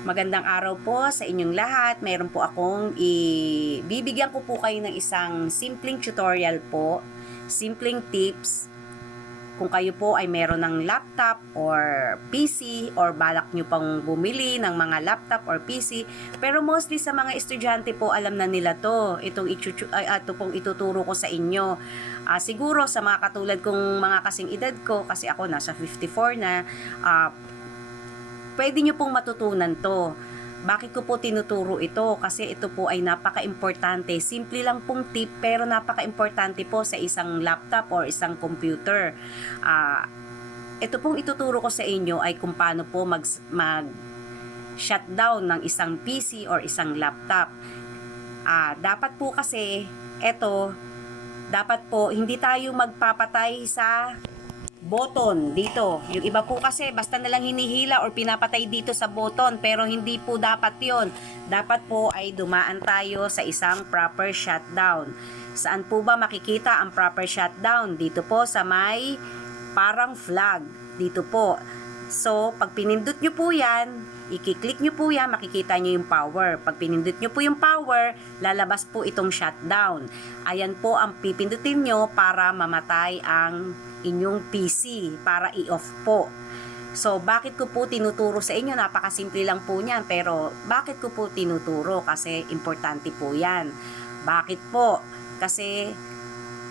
Magandang araw po sa inyong lahat. Meron po akong bibigyan ko po kayo ng isang simpleng tutorial po, simpleng tips. Kung kayo po ay meron ng laptop or PC or balak nyo pang bumili ng mga laptop or PC, pero mostly sa mga estudyante po alam na nila to. Ito pong ituturo ko sa inyo. Siguro sa mga katulad kong mga kasing edad ko, kasi ako nasa 54 na, pwede nyo pong matutunan to. Bakit ko po tinuturo ito? Kasi ito po ay napaka-importante. Simple lang pong tip pero napaka-importante po sa isang laptop or isang computer. Ito pong ituturo ko sa inyo ay kung paano po shutdown ng isang PC or isang laptop. Dapat po kasi dapat po hindi tayo magpapatay sa button dito. Yung iba po kasi basta nalang hinihila or pinapatay dito sa button, pero hindi po dapat yon. Dapat po ay dumaan tayo sa isang proper shutdown. Saan po ba makikita ang proper shutdown? Dito po sa may parang flag. Dito po. So, pag pinindot nyo po yan, i-click nyo po yan, makikita nyo yung power. Pag pinindot nyo po yung power, lalabas po itong shutdown. Ayan po ang pipindutin nyo para mamatay ang inyong PC, para i-off po. So, bakit ko po tinuturo sa inyo? Napakasimple lang po niyan, pero bakit ko po tinuturo? Kasi importante po yan. Bakit po? Kasi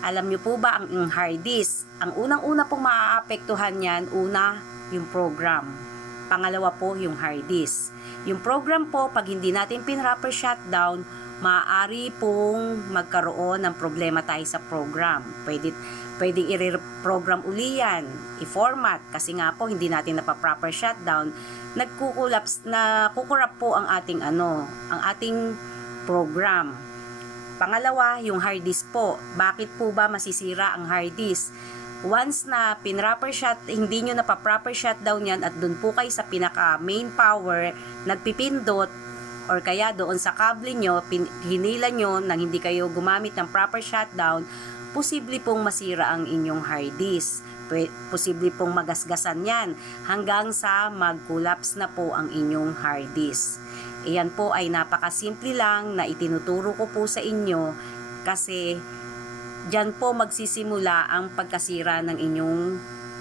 alam nyo po ba ang hard disk? Ang unang-una pong maaapektuhan yan, una, yung program. Pangalawa po, yung hard disk. Yung program po, pag hindi natin pin-proper shutdown, maaari pong magkaroon ng problema tayo sa program. Pwede i-reprogram uli yan, i-format, kasi nga po hindi natin napa-proper shutdown, nakukurap po ang ating program. Pangalawa, yung hard disk po. Bakit po ba masisira ang hard disk? Once na hindi nyo napa-proper shutdown yan at dun po kayo sa pinaka main power, nagpipindot, or kaya doon sa kable nyo, hinila nyo nang hindi kayo gumamit ng proper shutdown, posible pong masira ang inyong hard disk. Posible pong magasgasan yan hanggang sa mag-collapse na po ang inyong hard disk. Iyan po ay napakasimple lang na itinuturo ko po sa inyo kasi diyan po magsisimula ang pagkasira ng inyong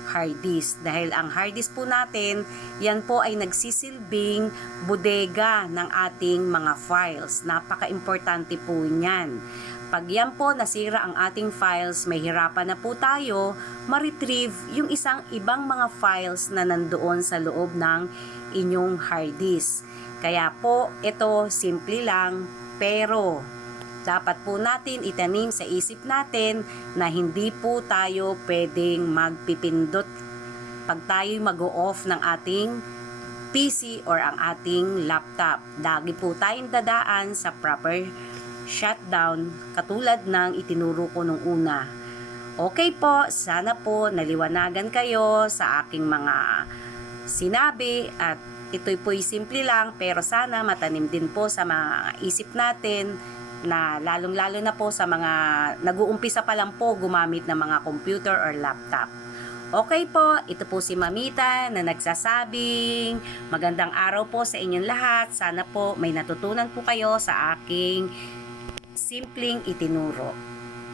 hard disk. Dahil ang hard disk po natin, yan po ay nagsisilbing bodega ng ating mga files. Napaka-importante po niyan. Pag yan po nasira ang ating files, may hirapan na po tayo ma-retrieve yung ibang mga files na nandoon sa loob ng inyong hard disk. Kaya po, ito simple lang, pero dapat po natin itanim sa isip natin na hindi po tayo pwedeng magpipindot pag tayo mag-o-off ng ating PC or ang ating laptop. Lagi po tayong dadaan sa proper shutdown katulad ng itinuro ko nung una. Okay po, sana po naliwanagan kayo sa aking mga sinabi at ito'y po'y simple lang pero sana matanim din po sa mga isip natin na lalong-lalo na po sa mga nag-uumpisa pa lang po gumamit ng mga computer or laptop. Okay po, ito po si Mamita na nagsasabing magandang araw po sa inyong lahat. Sana po may natutunan po kayo sa aking simpleng itinuro.